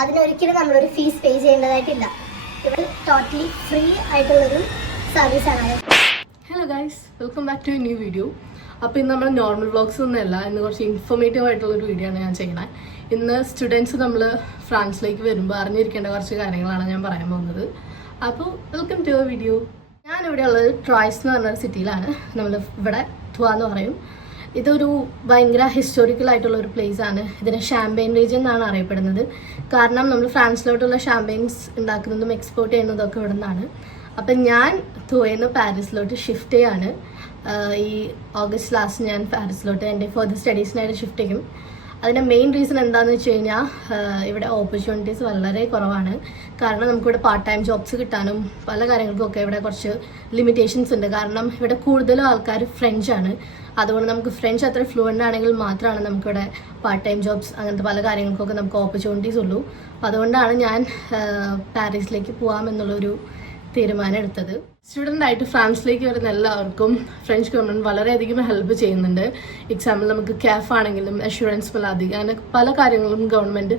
അതിനൊരിക്കലും നമ്മളൊരു fees pay ചെയ്യേണ്ടതായിട്ടില്ല. ഇവിടെ totally free ആയിട്ടുള്ളൊരു സർവീസാണ്. Hello guys, welcome back to a new video. അപ്പോൾ ഇന്ന് നമ്മൾ നോർമൽ വ്ളോഗ്സ് ഒന്നുമല്ല, ഇന്ന് കുറച്ച് ഇൻഫോർമേറ്റീവ് ആയിട്ടുള്ളൊരു വീഡിയോ ആണ് ഞാൻ ചെയ്യുന്നത്. ഇന്ന് സ്റ്റുഡൻസ് നമ്മൾ ഫ്രാൻസിലേക്ക് വരുമ്പോൾ അറിഞ്ഞിരിക്കേണ്ട കുറച്ച് കാര്യങ്ങളാണ് ഞാൻ പറയാൻ പോകുന്നത്. അപ്പോൾ വെൽക്കം ടു എ വീഡിയോ. ഞാനിവിടെ ഉള്ളത് ട്രോയ്സ് എന്ന് പറഞ്ഞൊരു സിറ്റിയിലാണ്. നമ്മൾ ഇവിടെ ത്വാ എന്ന് പറയും. ഇതൊരു ഭയങ്കര ഹിസ്റ്റോറിക്കൽ ആയിട്ടുള്ള ഒരു പ്ലേസ് ആണ്. ഇതിനെ ഷാമ്പെയിൻ റീജിയൻ എന്നാണ് അറിയപ്പെടുന്നത്. കാരണം നമ്മൾ ഫ്രാൻസിലോട്ടുള്ള ഷാമ്പെയിൻസ് ഉണ്ടാക്കുന്നതും എക്സ്പോർട്ട് ചെയ്യുന്നതും ഒക്കെ ഇവിടെ നിന്നാണ്. അപ്പം ഞാൻ ത്വാന്ന് പാരീസിലോട്ട് ഷിഫ്റ്റ് ചെയ്യാണ്. ഈ ഓഗസ്റ്റ് ലാസ്റ്റ് ഞാൻ പാരീസിലോട്ട് എൻ്റെ ഫർദർ സ്റ്റഡീസിനായിട്ട് ഷിഫ്റ്റ് ചെയ്യും. അതിൻ്റെ മെയിൻ റീസൺ എന്താണെന്ന് വെച്ച് കഴിഞ്ഞാൽ ഇവിടെ ഓപ്പർച്യൂണിറ്റീസ് വളരെ കുറവാണ്. കാരണം നമുക്കിവിടെ പാർട്ട് ടൈം ജോബ്സ് കിട്ടാനും പല കാര്യങ്ങൾക്കൊക്കെ ഇവിടെ കുറച്ച് ലിമിറ്റേഷൻസ് ഉണ്ട്. കാരണം ഇവിടെ കൂടുതലും ആൾക്കാർ ഫ്രഞ്ചാണ്. അതുകൊണ്ട് നമുക്ക് ഫ്രഞ്ച് അത്ര ഫ്ലുവൻ്റ് ആണെങ്കിൽ മാത്രമാണ് നമുക്കിവിടെ പാർട്ട് ടൈം ജോബ്സ് അങ്ങനത്തെ പല കാര്യങ്ങൾക്കൊക്കെ നമുക്ക് ഓപ്പർച്യൂണിറ്റീസ് ഉള്ളൂ. അപ്പോൾ അതുകൊണ്ടാണ് ഞാൻ പാരീസിലേക്ക് പോകാമെന്നുള്ളൊരു തീരുമാനം എടുത്തത്. സ്റ്റുഡൻ്റ് ആയിട്ട് ഫ്രാൻസിലേക്ക് വരുന്ന എല്ലാവർക്കും ഫ്രഞ്ച് ഗവൺമെൻറ് വളരെയധികം ഹെൽപ്പ് ചെയ്യുന്നുണ്ട്. എക്സാമ്പിൾ നമുക്ക് ക്യാഫ് ആണെങ്കിലും അഷുറൻസ് മലാദി അങ്ങനെ പല കാര്യങ്ങളും ഗവൺമെൻറ്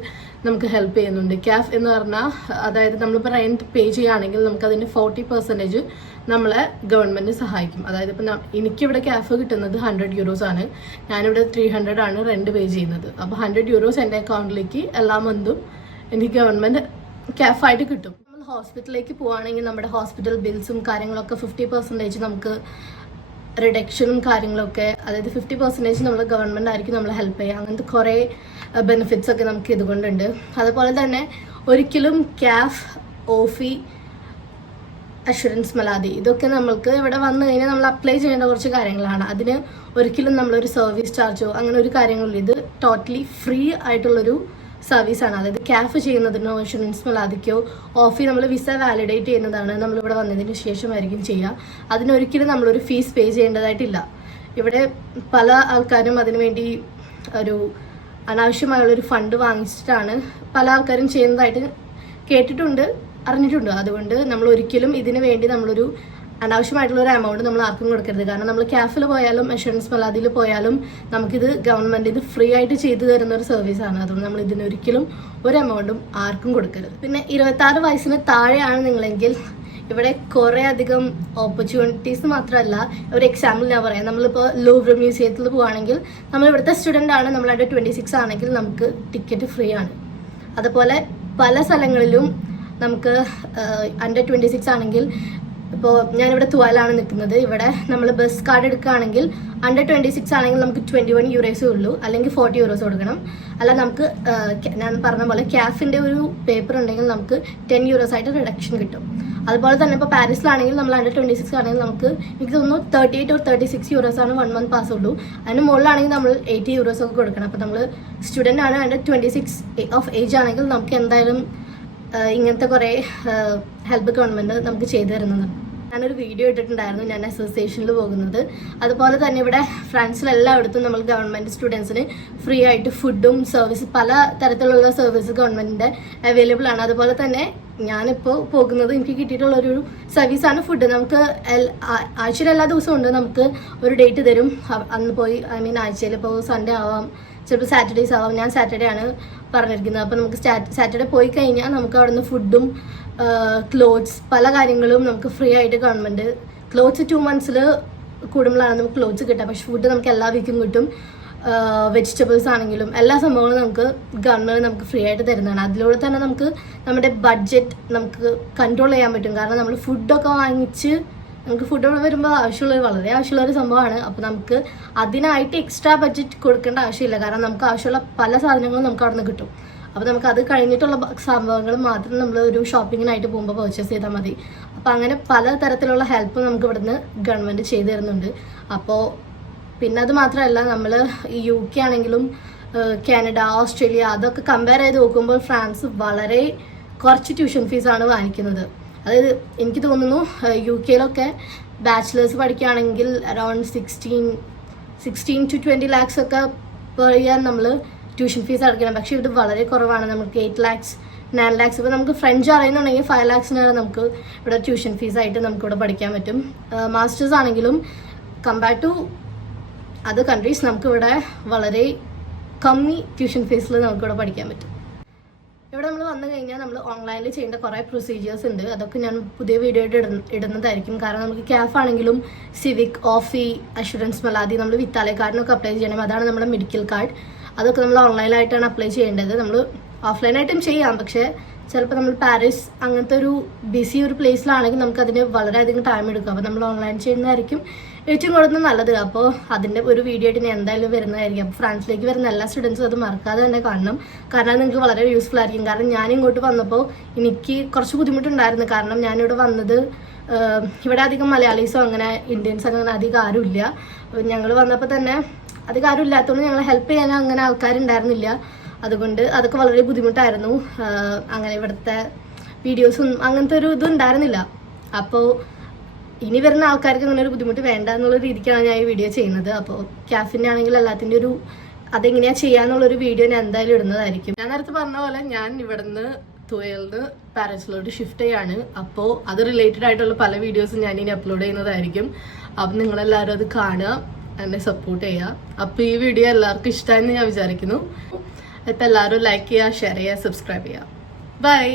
നമുക്ക് ഹെൽപ്പ് ചെയ്യുന്നുണ്ട്. ക്യാഫ് എന്ന് പറഞ്ഞാൽ അതായത് നമ്മളിപ്പോൾ റെൻറ്റ് പേ ചെയ്യുകയാണെങ്കിൽ നമുക്കതിൻ്റെ 40% നമ്മളെ ഗവൺമെൻറ് സഹായിക്കും. അതായത് ഇപ്പം എനിക്കിവിടെ ക്യാഫ് കിട്ടുന്നത് 100 euros ആണ്. ഞാനിവിടെ 300 ആണ് റെൻറ്റ് പേ ചെയ്യുന്നത്. അപ്പോൾ 100 euros എൻ്റെ അക്കൗണ്ടിലേക്ക് എല്ലാ മന്തും എനിക്ക് ഗവൺമെൻറ് ക്യാഫായിട്ട് കിട്ടും. ഹോസ്പിറ്റലിലേക്ക് പോവുകയാണെങ്കിൽ നമ്മുടെ ഹോസ്പിറ്റൽ ബിൽസും കാര്യങ്ങളൊക്കെ 50% നമുക്ക് റിഡക്ഷനും കാര്യങ്ങളൊക്കെ, അതായത് 50% നമ്മൾ ഗവൺമെൻറ് ആയിരിക്കും നമ്മളെ ഹെൽപ്പ് ചെയ്യുക. അങ്ങനത്തെ കുറേ ബെനിഫിറ്റ്സ് ഒക്കെ നമുക്ക് ഇതുകൊണ്ടുണ്ട്. അതുപോലെ തന്നെ ഒരിക്കലും ക്യാഫ്, ഓഫി, അഷുറൻസ് മലാദി ഇതൊക്കെ നമ്മൾക്ക് ഇവിടെ വന്നു കഴിഞ്ഞാൽ നമ്മൾ അപ്ലൈ ചെയ്യേണ്ട കുറച്ച് കാര്യങ്ങളാണ്. അതിന് ഒരിക്കലും നമ്മളൊരു സർവീസ് ചാർജോ അങ്ങനെ ഒരു കാര്യങ്ങളില്ല. ഇത് ടോട്ടലി ഫ്രീ ആയിട്ടുള്ളൊരു സർവീസാണ്. അതായത് ക്യാഫ് ചെയ്യുന്നതിനോ ഇൻഷുറൻസ് മലാദിക്കോ ഓഫി നമ്മൾ വിസ വാലിഡേറ്റ് ചെയ്യുന്നതാണ് നമ്മളിവിടെ വന്നതിന് ശേഷമായിരിക്കും ചെയ്യുക. അതിനൊരിക്കലും നമ്മളൊരു ഫീസ് പേ ചെയ്യേണ്ടതായിട്ടില്ല. ഇവിടെ പല ആൾക്കാരും അതിനുവേണ്ടി ഒരു അനാവശ്യമായുള്ളൊരു ഫണ്ട് വാങ്ങിച്ചിട്ടാണ് പല ആൾക്കാരും ചെയ്യുന്നതായിട്ട് കേട്ടിട്ടുണ്ട്, അറിഞ്ഞിട്ടുണ്ട്. അതുകൊണ്ട് നമ്മൾ ഒരിക്കലും ഇതിനു വേണ്ടി നമ്മളൊരു അനാവശ്യമായിട്ടുള്ളൊരു എമൗണ്ട് നമ്മൾ ആർക്കും കൊടുക്കരുത്. കാരണം നമ്മൾ ക്യാഫിൽ പോയാലും ഇൻഷുറൻസ് മലാദിയിൽ പോയാലും നമുക്കിത് ഗവൺമെൻറ് ഇത് ഫ്രീ ആയിട്ട് ചെയ്തു തരുന്ന ഒരു സർവീസാണ്. അതുകൊണ്ട് നമ്മൾ ഇതിനൊരിക്കലും ഒരു എമൗണ്ടും ആർക്കും കൊടുക്കരുത്. പിന്നെ 26 വയസ്സിന് താഴെയാണ് നിങ്ങളെങ്കിൽ ഇവിടെ കുറേ അധികം ഓപ്പർച്യൂണിറ്റീസ് മാത്രമല്ല. ഒരു എക്സാമ്പിൾ ഞാൻ പറയാം. നമ്മളിപ്പോൾ ലൂവ്ർ മ്യൂസിയത്തിൽ പോവുകയാണെങ്കിൽ നമ്മൾ ഇവിടുത്തെ സ്റ്റുഡൻ്റ് ആണ്, നമ്മൾ under 26 ആണെങ്കിൽ നമുക്ക് ടിക്കറ്റ് ഫ്രീ ആണ്. അതുപോലെ പല സ്ഥലങ്ങളിലും നമുക്ക് under 26 ആണെങ്കിൽ, ഇപ്പോൾ ഞാനിവിടെ ത്വാലാണ് നിൽക്കുന്നത്. ഇവിടെ നമ്മൾ ബസ് കാർഡ് എടുക്കുകയാണെങ്കിൽ under 26 ആണെങ്കിൽ നമുക്ക് 21 euros ഉള്ളൂ, അല്ലെങ്കിൽ 40 euros കൊടുക്കണം. അല്ല നമുക്ക് ഞാൻ പറഞ്ഞ പോലെ ക്യാഫിൻ്റെ ഒരു പേപ്പർ ഉണ്ടെങ്കിൽ നമുക്ക് 10 euros ആയിട്ട് റിഡക്ഷൻ കിട്ടും. അതുപോലെ തന്നെ ഇപ്പോൾ പാരീസിലാണെങ്കിൽ നമ്മൾ under 26 ആണെങ്കിൽ നമുക്ക് എനിക്ക് തോന്നുന്നു 38 or 36 euros ആണ് 1 month പാസ് ഉള്ളൂ. അതിന് മുകളിലാണെങ്കിൽ നമ്മൾ 80 euros ഒക്കെ കൊടുക്കണം. അപ്പോൾ നമ്മൾ സ്റ്റുഡൻ്റ് ആണ്, under 26 ഓഫ് ഏജ് ആണെങ്കിൽ നമുക്ക് എന്തായാലും ഇങ്ങനത്തെ കുറേ ഹെൽപ്പ് ഗവൺമെൻറ് നമുക്ക് ചെയ്തു തരുന്നതാണ്. ഞാനൊരു വീഡിയോ ഇട്ടിട്ടുണ്ടായിരുന്നു ഞാൻ അസോസിയേഷനിൽ പോകുന്നത്. അതുപോലെ തന്നെ ഇവിടെ ഫ്രാൻസിലെല്ലായിടത്തും നമ്മൾ ഗവൺമെൻറ് സ്റ്റുഡൻസിന് ഫ്രീ ആയിട്ട് ഫുഡും സർവീസ് പല തരത്തിലുള്ള സർവീസ് ഗവൺമെൻറ്റിൻ്റെ അവൈലബിൾ ആണ്. അതുപോലെ തന്നെ ഞാനിപ്പോൾ പോകുന്നത് എനിക്ക് കിട്ടിയിട്ടുള്ളൊരു സർവീസാണ് ഫുഡ്. നമുക്ക് ആഴ്ചയിൽ എല്ലാ ദിവസവും ഉണ്ട്. നമുക്ക് ഒരു ഡേറ്റ് തരും, അന്ന് പോയി ആഴ്ചയിൽ ഇപ്പോൾ സൺഡേ ആവാം, ചിലപ്പോൾ സാറ്റർഡേസ് ആവാം. ഞാൻ സാറ്റർഡേ ആണ് പറഞ്ഞിരിക്കുന്നത്. അപ്പോൾ നമുക്ക് സാറ്റർഡേ പോയി കഴിഞ്ഞാൽ നമുക്ക് അവിടെ നിന്ന് ഫുഡും ക്ലോത്ത്സ് പല കാര്യങ്ങളും നമുക്ക് ഫ്രീ ആയിട്ട് ഗവൺമെൻറ്, ക്ലോത്ത്സ് 2 months കൂടുമ്പോഴാണ് നമുക്ക് ക്ലോത്ത്സ് കിട്ടുക. പക്ഷെ ഫുഡ് നമുക്ക് എല്ലാ വീക്കും കിട്ടും. വെജിറ്റബിൾസ് ആണെങ്കിലും എല്ലാ സംഭവങ്ങളും നമുക്ക് ഗവൺമെൻറ് നമുക്ക് ഫ്രീ ആയിട്ട് തരുന്നതാണ്. അതിലൂടെ തന്നെ നമുക്ക് നമ്മുടെ ബഡ്ജറ്റ് നമുക്ക് കൺട്രോൾ ചെയ്യാൻ പറ്റും. കാരണം നമ്മൾ ഫുഡൊക്കെ വാങ്ങിച്ച് നമുക്ക് ഫുഡ് വരുമ്പോൾ വളരെ ആവശ്യമുള്ളൊരു സംഭവമാണ്. അപ്പോൾ നമുക്ക് അതിനായിട്ട് എക്സ്ട്രാ ബഡ്ജറ്റ് കൊടുക്കേണ്ട ആവശ്യമില്ല. കാരണം നമുക്ക് ആവശ്യമുള്ള പല സാധനങ്ങളും നമുക്ക് അവിടെ നിന്ന് കിട്ടും. അപ്പോൾ നമുക്ക് അത് കഴിഞ്ഞിട്ടുള്ള സംഭവങ്ങൾ മാത്രം നമ്മൾ ഒരു ഷോപ്പിങ്ങിനായിട്ട് പോകുമ്പോൾ പർച്ചേസ് ചെയ്താൽ മതി. അപ്പോൾ അങ്ങനെ പല തരത്തിലുള്ള ഹെൽപ്പ് നമുക്ക് ഇവിടുന്ന് ഗവൺമെൻറ് ചെയ്തു തരുന്നുണ്ട്. അപ്പോൾ പിന്നെ അത് മാത്രമല്ല, നമ്മൾ ഈ UK ആണെങ്കിലും കാനഡ, ഓസ്ട്രേലിയ അതൊക്കെ കമ്പയർ ചെയ്ത് നോക്കുമ്പോൾ ഫ്രാൻസ് വളരെ കുറച്ച് ട്യൂഷൻ ഫീസാണ് വാങ്ങിക്കുന്നത്. അതായത് എനിക്ക് തോന്നുന്നു UK ബാച്ചിലേഴ്സ് പഠിക്കുകയാണെങ്കിൽ അറൗണ്ട് 16 to 20 lakhs ഒക്കെ പെർ ഇയർ നമ്മൾ ട്യൂഷൻ ഫീസ് അടയ്ക്കണം. പക്ഷേ ഇത് വളരെ കുറവാണ്. നമുക്ക് 8 lakhs 9 lakhs ഇപ്പോൾ നമുക്ക് ഫ്രഞ്ച് അറിയുന്നുണ്ടെങ്കിൽ 5 lakhs നമുക്ക് ഇവിടെ ട്യൂഷൻ ഫീസായിട്ട് നമുക്കിവിടെ പഠിക്കാൻ പറ്റും. മാസ്റ്റേഴ്സ് ആണെങ്കിലും കമ്പയർ ടു അതർ കൺട്രീസ് നമുക്കിവിടെ വളരെ കമ്മി ട്യൂഷൻ ഫീസിൽ നമുക്കിവിടെ പഠിക്കാൻ പറ്റും. ഇവിടെ നമ്മൾ വന്നു കഴിഞ്ഞാൽ നമ്മൾ ഓൺലൈനിൽ ചെയ്യേണ്ട കുറേ പ്രൊസീജിയേഴ്സ് ഉണ്ട്. അതൊക്കെ ഞാൻ പുതിയ വീഡിയോ ആയിട്ട് ഇടുന്നതായിരിക്കും. കാരണം നമുക്ക് ക്യാഫ് ആണെങ്കിലും സിവിക്, ഓഫി, അഷുറൻസ് മലാദി, നമ്മൾ വിത്താലയ കാർഡിനൊക്കെ അപ്ലൈ ചെയ്യണം. അതാണ് നമ്മുടെ മെഡിക്കൽ കാർഡ്. അതൊക്കെ നമ്മൾ ഓൺലൈനായിട്ടാണ് അപ്ലൈ ചെയ്യേണ്ടത്. നമ്മൾ ഓഫ്ലൈനായിട്ടും ചെയ്യാം, പക്ഷേ ചിലപ്പോൾ നമ്മൾ പാരീസ് അങ്ങനത്തെ ഒരു ബിസി ഒരു പ്ലേസിലാണെങ്കിൽ നമുക്ക് അതിന് വളരെയധികം ടൈം എടുക്കും. അപ്പോൾ നമ്മൾ ഓൺലൈൻ ചെയ്യുന്നതായിരിക്കും ഏറ്റവും കൂടുതൽ നല്ലത്. അപ്പോൾ അതിൻ്റെ ഒരു വീഡിയോ ആയിട്ട് ഞാൻ എന്തായാലും വരുന്നതായിരിക്കും. അപ്പോൾ ഫ്രാൻസിലേക്ക് വരുന്ന എല്ലാ സ്റ്റുഡൻസും അത് മറക്കാതെ തന്നെ കാണണം. കാരണം നിങ്ങൾക്ക് വളരെ യൂസ്ഫുൾ ആയിരിക്കും. കാരണം ഞാൻ ഇങ്ങോട്ട് വന്നപ്പോൾ എനിക്ക് കുറച്ച് ബുദ്ധിമുട്ടുണ്ടായിരുന്നു. കാരണം ഞാനിവിടെ വന്നത് ഇവിടെ അധികം മലയാളീസോ അങ്ങനെ ഇന്ത്യൻസ് അങ്ങനെ അധികം ആരുമില്ല. ഞങ്ങൾ വന്നപ്പോൾ തന്നെ അധികം ആരും ഇല്ലാത്തതുകൊണ്ട് ഞങ്ങളെ ഹെൽപ്പ് ചെയ്യാൻ അങ്ങനെ ആൾക്കാരുണ്ടായിരുന്നില്ല. അതുകൊണ്ട് അതൊക്കെ വളരെ ബുദ്ധിമുട്ടായിരുന്നു. അങ്ങനെ ഇവിടുത്തെ വീഡിയോസും അങ്ങനത്തെ ഒരു ഇതും ഉണ്ടായിരുന്നില്ല. അപ്പോൾ ഇനി വരുന്ന ആൾക്കാർക്ക് അങ്ങനെ ഒരു ബുദ്ധിമുട്ട് വേണ്ട എന്നുള്ള രീതിക്കാണ് ഞാൻ ഈ വീഡിയോ ചെയ്യുന്നത്. അപ്പോൾ ക്യാഫിൻ്റെ ആണെങ്കിൽ എല്ലാത്തിൻ്റെ ഒരു അതെങ്ങനെയാണ് ചെയ്യാന്നുള്ളൊരു വീഡിയോ ഞാൻ എന്തായാലും ഇടുന്നതായിരിക്കും. ഞാൻ നേരത്തെ പറഞ്ഞ പോലെ ഞാൻ ഇവിടുന്ന് തുയലിന് പാരീസിലോട്ട് ഷിഫ്റ്റ് ചെയ്യാണ്. അപ്പോൾ അത് റിലേറ്റഡ് ആയിട്ടുള്ള പല വീഡിയോസും ഞാൻ ഇനി അപ്ലോഡ് ചെയ്യുന്നതായിരിക്കും. അപ്പം നിങ്ങളെല്ലാവരും അത് കാണുക, എന്നെ സപ്പോർട്ട് ചെയ്യുക. അപ്പോൾ ഈ വീഡിയോ എല്ലാവർക്കും ഇഷ്ടമായെന്ന് ഞാൻ വിചാരിക്കുന്നു. അപ്പോൾ എല്ലാവരും ലൈക്ക് ചെയ്യുക, ഷെയർ ചെയ്യുക, സബ്സ്ക്രൈബ് ചെയ്യുക. ബൈ.